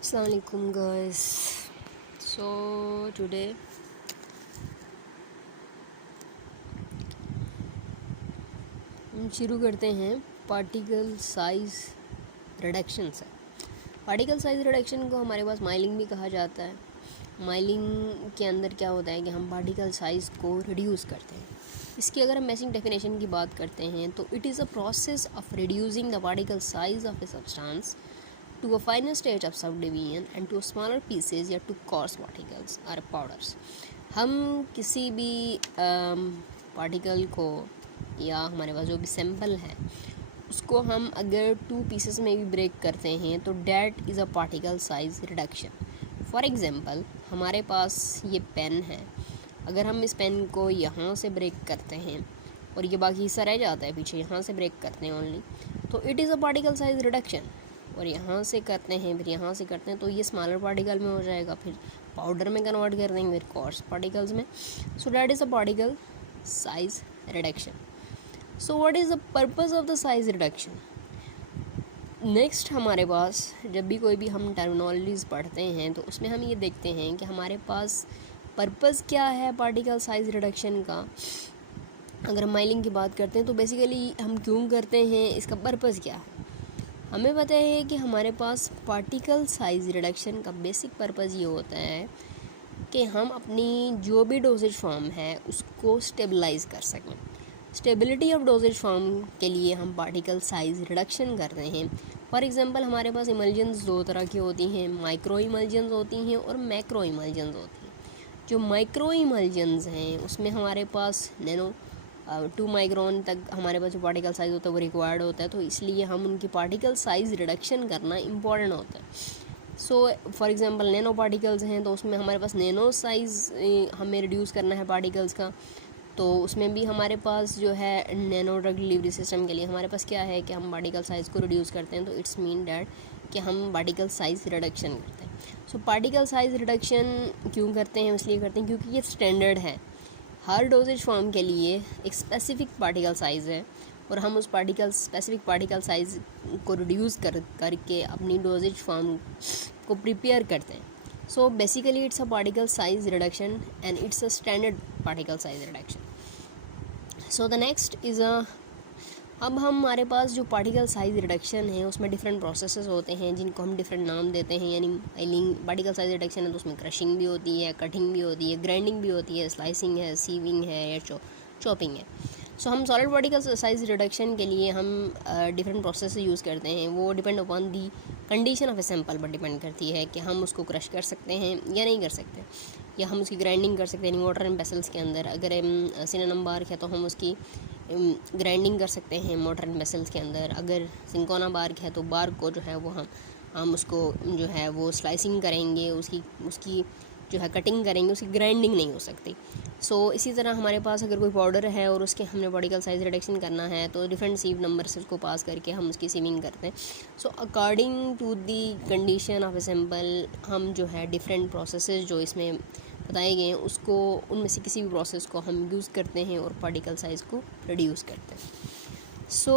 Assalamualaikum guys. So today हम शुरू करते हैं पार्टिकल साइज रिडक्शन से। पार्टिकल साइज रिडक्शन को हमारे पास माइलिंग भी कहा जाता है। माइलिंग के अंदर क्या होता है कि हम पार्टिकल साइज़ को रिड्यूस करते हैं। इसकी अगर हम बेसिक डेफिनेशन की बात करते हैं तो it is a process of reducing the particle size of a substance to a finer stage of subdivision and to smaller pieces या to coarse particles or powders। हम किसी भी पार्टिकल को या हमारे पास जो भी सैम्पल है उसको हम अगर 2 पीसेस में भी ब्रेक करते हैं तो that is a particle size reduction. For example हमारे पास ये पेन है, अगर हम इस पेन को यहाँ से ब्रेक करते हैं और ये बाकी हिस्सा रह जाता है पीछे, यहाँ से ब्रेक करते हैं ओनली, तो it is a particle size reduction. और यहाँ से करते हैं फिर यहाँ से करते हैं तो ये स्मॉलर पार्टिकल में हो जाएगा, फिर पाउडर में कन्वर्ट कर देंगे, फिर कोर्स पार्टिकल्स में। So that is a particle size reduction. So what is the purpose of the size reduction. Next हमारे पास जब भी कोई भी हम टर्मिनोलॉजीज पढ़ते हैं तो उसमें हम ये देखते हैं कि हमारे पास पर्पस क्या है पार्टिकल साइज रिडक्शन का। अगर हम माइलिंग की बात करते हैं तो बेसिकली हम क्यों करते हैं, इसका पर्पस क्या है। हमें पता है कि हमारे पास पार्टिकल साइज रिडक्शन का बेसिक पर्पस ये होता है कि हम अपनी जो भी डोजेज फॉर्म है उसको स्टेबलाइज कर सकें। स्टेबिलिटी ऑफ डोजेज फॉर्म के लिए हम पार्टिकल साइज रिडक्शन करते हैं। फॉर एग्जांपल हमारे पास इमल्जन्स 2 तरह की होती हैं, माइक्रो इमल्जन्स होती हैं और मैक्रो इमल्जन्स होती हैं। जो माइक्रो इमल्जन्स हैं उसमें हमारे पास नैनो 2 माइक्रोन तक हमारे पास जो पार्टिकल साइज़ होता है वो रिक्वायर्ड होता है, तो इसलिए हम उनकी पार्टिकल साइज़ रिडक्शन करना इम्पॉर्टेंट होता है। So for example nano particles हैं तो उसमें हमारे पास नैनो साइज़ हमें रिड्यूस करना है पार्टिकल्स का, तो उसमें भी हमारे पास जो है नैनो ड्रग डिलीवरी सिस्टम के लिए हमारे पास क्या है कि हम पार्टिकल साइज़ को रिड्यूस करते हैं, तो इट्स मीन डैट कि हम पार्टिकल साइज़ रिडक्शन करते हैं। सो पार्टिकल साइज़ रिडक्शन क्यों करते हैं, इसलिए करते हैं क्योंकि ये स्टैंडर्ड है। हर डोजेज फॉर्म के लिए एक स्पेसिफिक पार्टिकल साइज़ है और हम उस स्पेसिफिक पार्टिकल साइज़ को रिड्यूस करके अपनी डोजेज फॉर्म को प्रिपेयर करते हैं। So basically it's a particle size reduction and it's a standard particle size reduction. So the next is अब हमारे पास जो पार्टिकल साइज रिडक्शन है उसमें डिफरेंट प्रोसेसेस होते हैं जिनको हम डिफरेंट नाम देते हैं। यानी माइलिंग पार्टिकल साइज रिडक्शन है तो उसमें क्रशिंग भी होती है, कटिंग भी होती है, ग्राइंडिंग भी होती है, स्लाइसिंग है, सीविंग है या चॉपिंग है। सो हम सॉलिड पार्टिकल साइज रिडक्शन के लिए हम डिफरेंट प्रोसेस यूज़ करते हैं। वो depend upon the condition of a sample पर डिपेंड करती है कि हम उसको क्रश कर सकते हैं या नहीं कर सकते, या हम उसकी ग्राइंडिंग कर सकते हैं वाटर एंड वेसल्स के अंदर। अगर सिनेनम बार्क है तो हम उसकी ग्राइंडिंग कर सकते हैं मोटर एंड वेसल्स के अंदर। अगर सिंकोना बार्क है तो बार्क को जो है वो हम उसको जो है वो स्लाइसिंग करेंगे, उसकी जो है कटिंग करेंगे, उसकी ग्राइंडिंग नहीं हो सकती। सो इसी तरह हमारे पास अगर कोई पाउडर है और उसके हमने पार्टिकल साइज रिडक्शन करना है तो डिफरेंट सीव नंबर से उसको पास करके हम उसकी सीविंग करते हैं। So according to the condition of a sample हम जो है डिफरेंट प्रोसेसेस जो इसमें बताए गए हैं उसको उनमें से किसी भी प्रोसेस को हम यूज़ करते हैं और पार्टिकल साइज़ को रिड्यूस करते हैं। सो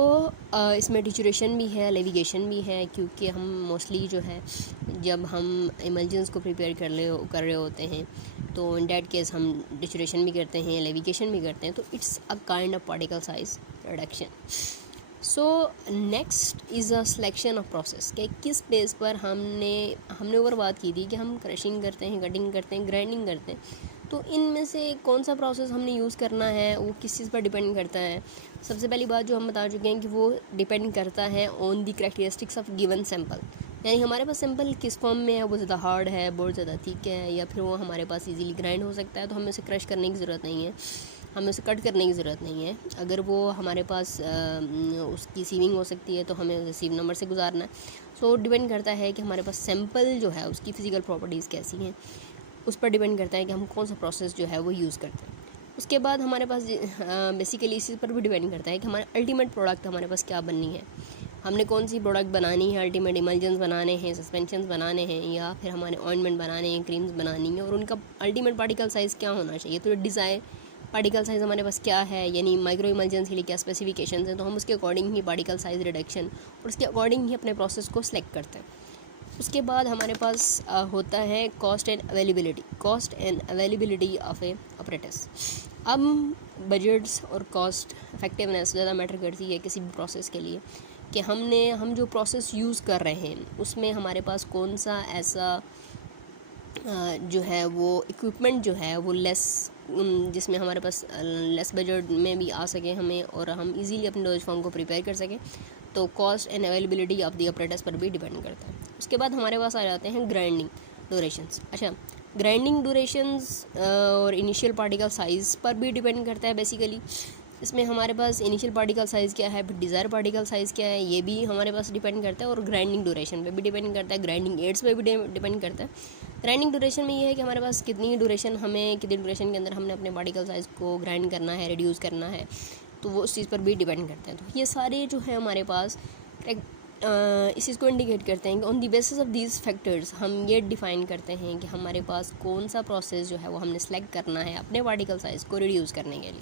इसमें टिचुरेशन भी है, लेविगेशन भी है, क्योंकि हम मोस्टली जो है जब हम इमल्जन्स को प्रिपेयर कर रहे होते हैं तो इन डैट केस हम टिचुरेशन भी करते हैं, लेविगेशन भी करते हैं, तो it's a kind of particle size reduction. So next is a selection of process के किस बेस पर हमने ऊपर बात की थी कि हम क्रशिंग करते हैं, कटिंग करते हैं, ग्राइंडिंग करते हैं, तो इनमें से कौन सा प्रोसेस हमने यूज़ करना है वो किस चीज़ पर डिपेंड करता है। सबसे पहली बात जो हम बता चुके हैं कि वो डिपेंड करता है on the characteristics of given sample. यानी हमारे पास सैम्पल किस फॉर्म में है, वो ज़्यादा हार्ड है, बहुत ज़्यादा थिक है, या फिर वो हमारे पास इजीली ग्राइंड हो सकता है तो हमें उसे क्रश करने की ज़रूरत नहीं है, हमें उसे कट करने की ज़रूरत नहीं है। अगर वो हमारे पास उसकी सीविंग हो सकती है तो हमें उसे सीव नंबर से गुजारना है। सो डिपेंड करता है कि हमारे पास सैम्पल जो है उसकी फ़िज़िकल प्रॉपर्टीज़ कैसी हैं, उस पर डिपेंड करता है कि हम कौन सा प्रोसेस जो है वो यूज़ करते हैं। उसके बाद हमारे पास बेसिकली इसी पर भी डिपेंड करता है कि हमारा अल्टीमेट प्रोडक्ट हमारे पास क्या बननी है, हमने कौन सी प्रोडक्ट बनानी है। अल्टीमेट इमल्जन्स बनाने हैं, सस्पेंशंस बनाने हैं, या फिर हमारे ऑइंटमेंट बनाने हैं, क्रीम्स बनानी है, और उनका अल्टीमेट पार्टिकल साइज़ क्या होना चाहिए। तो डिज़ायर पार्टिकल साइज़ हमारे पास क्या है, यानी माइक्रो इमल्जन्स के लिए क्या स्पेसिफिकेशंस हैं, तो हम उसके अकॉर्डिंग ही पार्टिकल साइज़ रिडक्शन और उसके अकॉर्डिंग ही अपने प्रोसेस को सिलेक्ट करते हैं। उसके बाद हमारे पास होता है cost and availability of A apparatus. अब बजट्स और कॉस्ट इफेक्टिवनेस ज़्यादा मैटर करती है किसी भी प्रोसेस के लिए, कि हम जो प्रोसेस यूज़ कर रहे हैं उसमें हमारे पास कौन सा ऐसा जो है वो इक्विपमेंट जो है वो जिसमें हमारे पास लेस बजट में भी आ सके हमें, और हम इजीली अपने डोजेज फॉर्म को प्रिपेयर कर सकें। तो cost and availability of the apparatus पर भी डिपेंड करता है। उसके बाद हमारे पास आ जाते हैं ग्राइंडिंग ड्यूरेशंस। अच्छा, ग्राइंडिंग ड्यूरेशंस और इनिशियल पार्टिकल साइज़ पर भी डिपेंड करता है बेसिकली। इसमें हमारे पास इनिशियल पार्टिकल साइज़ क्या है, फिर डिज़ायर पार्टिकल साइज़ क्या है, ये भी हमारे पास डिपेंड करता है, और ग्राइंडिंग ड्यूरेशन पे भी डिपेंड करता है, ग्राइंडिंग एड्स पे भी डिपेंड करता है। ग्राइंडिंग ड्यूरेशन में ये है कि हमारे पास कितनी ड्यूरेशन के अंदर हमने अपने पार्टिकल साइज़ को ग्राइंड करना है, रिड्यूस करना है, तो वो उस चीज़ पर भी डिपेंड करता है। तो ये सारे जो है हमारे पास इस चीज़ को इंडिकेट करते हैं कि on the basis of these factors हम ये डिफ़ाइन करते हैं कि हमारे पास कौन सा प्रोसेस जो है वो हमने सेलेक्ट करना है अपने पार्टिकल साइज़ को रिड्यूस करने के लिए।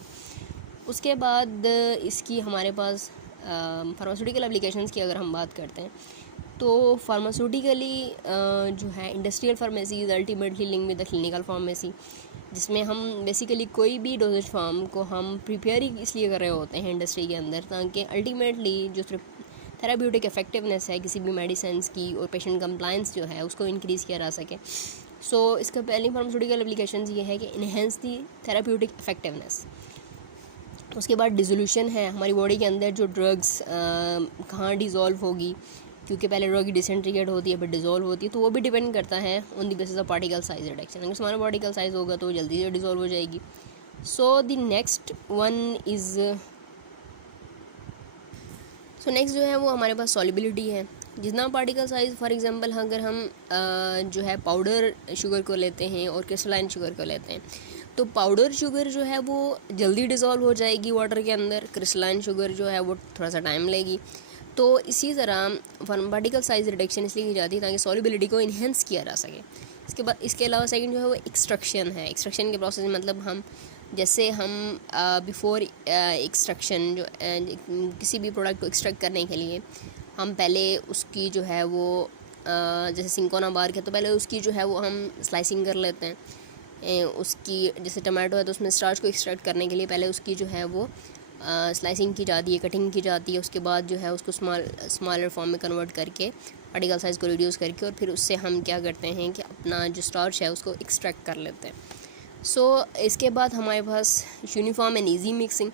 उसके बाद इसकी हमारे पास फार्मास्यूटिकल एप्लीकेशंस की अगर हम बात करते हैं तो फार्मास्यूटिकली जो है industrial pharmacy is ultimately link with the clinical pharmacy, जिसमें हम बेसिकली कोई भी डोजेज फॉर्म को हम प्रिपेयर ही इसलिए कर रहे होते हैं इंडस्ट्री के अंदर, ताकि अल्टीमेटली जो थेराप्यूटिक इफेक्टिवनेस है किसी भी मेडिसिन की और पेशेंट कंप्लायंस जो है उसको इंक्रीज़ किया जा सके। सो इसका पहली फार्मास्यूटिकल एप्लीकेशन ये है कि इन्हेंस दी थेराप्यूटिक इफेक्टिवनेस। उसके बाद डिसोल्यूशन है, हमारी बॉडी के अंदर जो ड्रग्स कहाँ डिज़ोल्व होगी, क्योंकि पहले ड्रग की डिसइंटीग्रेट होती है फिर डिज़ोल्व होती है, तो वो भी डिपेंड करता है on the basis of particle size reduction. अगर हमारा पार्टिकल साइज होगा तो जल्दी से डिज़ोल्व हो जाएगी। सो द नेक्स्ट नेक्स्ट जो है वो हमारे पास सॉल्युबिलिटी है। जितना पार्टिकल साइज़, फॉर एग्जांपल अगर हम जो है पाउडर शुगर को लेते हैं और क्रिस्टलाइन शुगर को लेते हैं, तो पाउडर शुगर जो है वो जल्दी डिज़ोल्व हो जाएगी वाटर के अंदर, क्रिस्टलाइन शुगर जो है वो थोड़ा सा टाइम लेगी। तो इसी तरह पार्टिकल साइज़ रिडक्शन इसलिए की जाती है ताकि सॉल्युबिलिटी को इन्हेंस किया जा सके। इसके अलावा सेकंड जो है वो एक्सट्रक्शन है। एक्सट्रक्शन के प्रोसेस में मतलब हम बिफोर एक्सट्रक्शन जो किसी भी प्रोडक्ट को एक्सट्रैक्ट करने के लिए हम पहले उसकी जो है वो जैसे सिंकोना बार के, तो पहले उसकी जो है वो हम स्लाइसिंग कर लेते हैं। उसकी जैसे टमाटो है तो उसमें स्टार्च को एक्सट्रैक्ट करने के लिए पहले उसकी जो है वो स्लाइसिंग की जाती है, कटिंग की जाती है। उसके बाद जो है उसको स्मॉलर फॉर्म में कन्वर्ट करके पार्टिकल साइज़ को रिड्यूस करके, और फिर उससे हम क्या करते हैं कि अपना जो स्टार्च है उसको एक्सट्रैक्ट कर लेते हैं। सो इसके बाद हमारे पास uniform and easy mixing.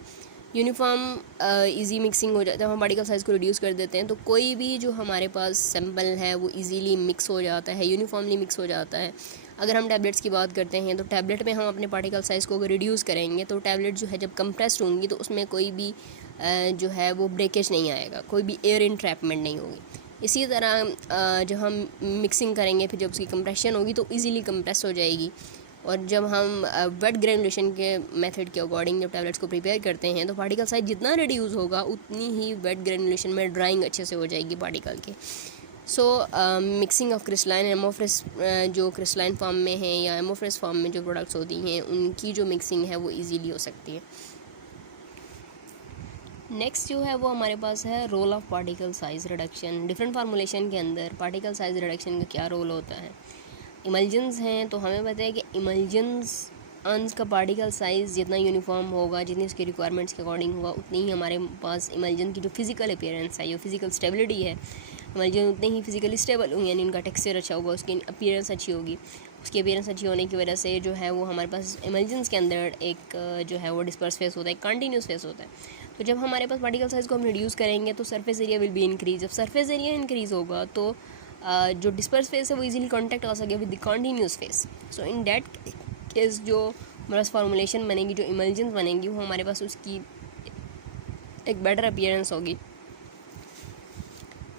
Easy mixing हो जाता है, हम पार्टिकल साइज़ को रिड्यूस कर देते हैं, तो कोई भी जो हमारे पास सैम्पल है वो इजीली मिक्स हो जाता है, यूनिफॉर्मली मिक्स हो जाता है। अगर हम टैबलेट्स की बात करते हैं तो टैबलेट में हम अपने पार्टिकल साइज़ को अगर रिड्यूस करेंगे तो टैबलेट जो है जब कंप्रेस्ड होंगी तो उसमें कोई भी जो है वो ब्रेकेज नहीं आएगा, कोई भी एयर इंट्रैपमेंट नहीं होगी। इसी तरह जब हम मिक्सिंग करेंगे फिर जब उसकी कंप्रेशन होगी तो ईज़िली कंप्रेस हो जाएगी। और जब हम वेट ग्रेनुलेशन के मेथड के अकॉर्डिंग जब टैबलेट्स को प्रिपेयर करते हैं तो पार्टिकल साइज जितना रिड्यूस होगा उतनी ही वेट ग्रेनुलेशन में ड्राइंग अच्छे से हो जाएगी पार्टिकल के। सो मिक्सिंग ऑफ क्रिस्टलाइन एमोफ्रेस जो क्रिस्टलाइन फॉर्म में है या एमोफ्रेस फॉर्म में जो प्रोडक्ट्स होती हैं उनकी जो मिक्सिंग है वो ईजीली हो सकती है। नेक्स्ट जो है वो हमारे पास है role of particle size reduction. Different formulation के अंदर पार्टिकल साइज़ रिडक्शन का क्या रोल होता है। इमल्जन्स हैं तो हमें पता है कि इमल्जन्स का पार्टिकल साइज़ जितना यूनिफॉर्म होगा, जितनी उसकी रिक्वायरमेंट्स के अकॉर्डिंग होगा, उतनी ही हमारे पास इमल्जन की जो फिजिकल अपीयरेंस है, जो फिजिकल स्टेबिलिटी है, इमल्जन उतने ही फिजिकली स्टेबल होंगे, यानी उनका टेक्सचर अच्छा होगा, उसकी अपीयरेंस अच्छी होगी। उसकी अपीयरेंस अच्छी होने की वजह से जो है वो हमारे पास इमल्जन्स के अंदर एक जो है वो डिस्पर्स फेस होता है, कंटिन्यूस फेस होता है। तो जब हमारे पास पार्टिकल साइज़ को हम रिड्यूस करेंगे तो surface area will be increase. जब सरफेस एरिया इंक्रीज़ होगा तो जो डिस्पर्स फेस है वो इजीली कांटेक्ट आ सके with the continuous face. So in that case जो हमारे पास फार्मूलेशन बनेगी, जो इमल्जन्स बनेगी, वो हमारे पास उसकी एक बेटर अपीयरेंस होगी।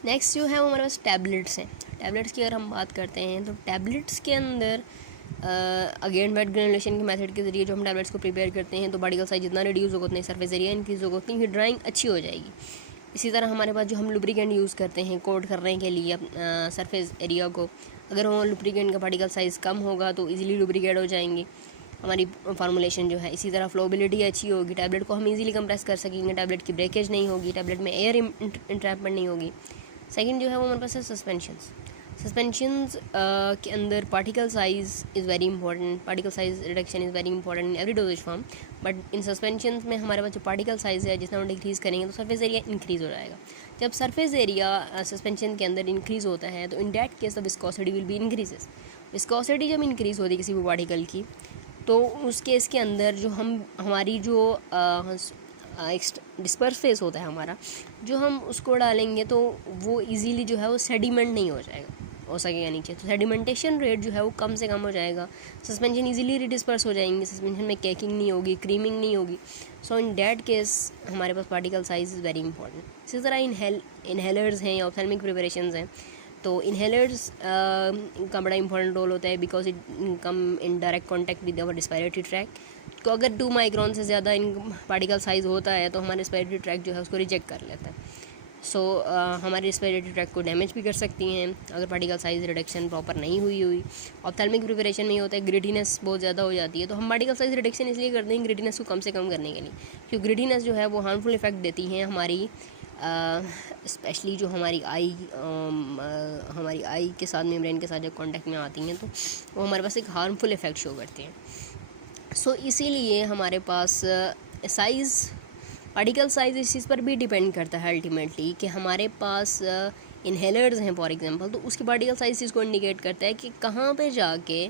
नेक्स्ट जो है वो हमारे पास टैबलेट्स हैं। टैबलेट्स की अगर हम बात करते हैं तो टैबलेट्स के अंदर अगेन वेट ग्रेनुलेशन के मेथड के ज़रिए जो हम टैबलेट्स को प्रिपेयर करते हैं तो पार्टिकल साइज जितना रिड्यूस होगा उतनी सरफेस एरिया इंक्रीज़ होगा, उतनी ही ड्राइंग अच्छी हो जाएगी। इसी तरह हमारे पास जो हम लुब्रिकेंट यूज़ करते हैं कोट करने के लिए सरफेस एरिया को, अगर वो लुब्रिकेंट का पार्टिकल साइज़ कम होगा तो इजीली लुब्रिकेट हो जाएंगे हमारी फार्मूलेशन जो है। इसी तरह फ्लोबिलिटी अच्छी होगी, टैबलेट को हम इजीली कंप्रेस कर सकेंगे, टैबलेट की ब्रेकेज नहीं होगी, टैबलेट में एयर इंट्रैपमेंट नहीं होगी। सेकंड जो है वो हमारे पास है सस्पेंशंस। सस्पेंशंस के अंदर particle size is very important, particle size reduction is very important in every doses form. But in suspensions में हमारे पास जो पार्टिकल साइज़ है जितना हम डिक्रीज़ करेंगे तो सरफेस एरिया इंक्रीज़ हो जाएगा। जब सरफेस एरिया सस्पेंशन के अंदर इंक्रीज़ होता है तो इन that case the viscosity will be increases. Viscosity जब इंक्रीज़ होती है किसी भी पार्टिकल की तो उस केस के अंदर जो हमारी जो डिस्पर्स फेस होता है हमारा, जो हम उसको डालेंगे तो वो इजीली जो है वो सेडिमेंट नहीं हो सकेगा नीचे, तो सेडिमेंटेशन रेट जो है वो कम से कम हो जाएगा। सस्पेंशन इजीली रिडिस्पर्स हो जाएंगे, सस्पेंशन में केकिंग नहीं होगी, क्रीमिंग नहीं होगी। सो इन डैट केस हमारे पास particle size is very important. इसी तरह इनहेलर्स हैं या ऑप्थेल्मिक प्रिपरेशंस हैं, तो इनहेलर्स का बड़ा इंपॉर्टेंट रोल होता है because it come in direct contact with our respiratory track. तो अगर 2 माइक्रोन से ज़्यादा इन पार्टिकल साइज़ होता है तो हमारे रिस्पायरेटरी ट्रैक जो है उसको रिजेक्ट कर लेता है। सो हमारे रिस्पायरेटरी ट्रैक को डैमेज भी कर सकती हैं अगर पार्टिकल साइज़ रिडक्शन प्रॉपर नहीं हुई। ऑप्थेल्मिक प्रिपरेशन में होता है ग्रिटीनेस बहुत ज़्यादा हो जाती है, तो हम पार्टिकल साइज़ रिडक्शन इसलिए करते हैं ग्रिटीनेस को कम से कम करने के लिए, क्योंकि ग्रिटीनेस जो है वो हार्मफुल इफेक्ट देती हैं हमारी स्पेशली जो हमारी आई के साथ मेम्ब्रेन के साथ जब कांटेक्ट में आती हैं तो वो हमारे पास एक हार्मफुल इफ़ेक्ट शो करती हैं। सो इसीलिए हमारे पास साइज़, पार्टिकल साइज़ इस चीज़ पर भी डिपेंड करता है अल्टीमेटली कि हमारे पास इनहेलर्स हैं फॉर एग्जांपल, तो उसकी पार्टिकल साइज़ चीज़ को इंडिकेट करता है कि कहाँ पे जाके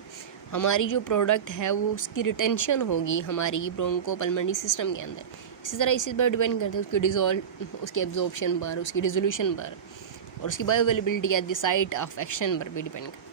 हमारी जो प्रोडक्ट है वो उसकी रिटेंशन होगी हमारी ब्रोंकोपल्मोनरी सिस्टम के अंदर। इसी तरह इस चीज़ पर डिपेंड करता है उसकी एब्जॉर्प्शन पर, उसकी डिसोल्यूशन पर और उसकी bioavailability at the site of action पर भी डिपेंड करता है।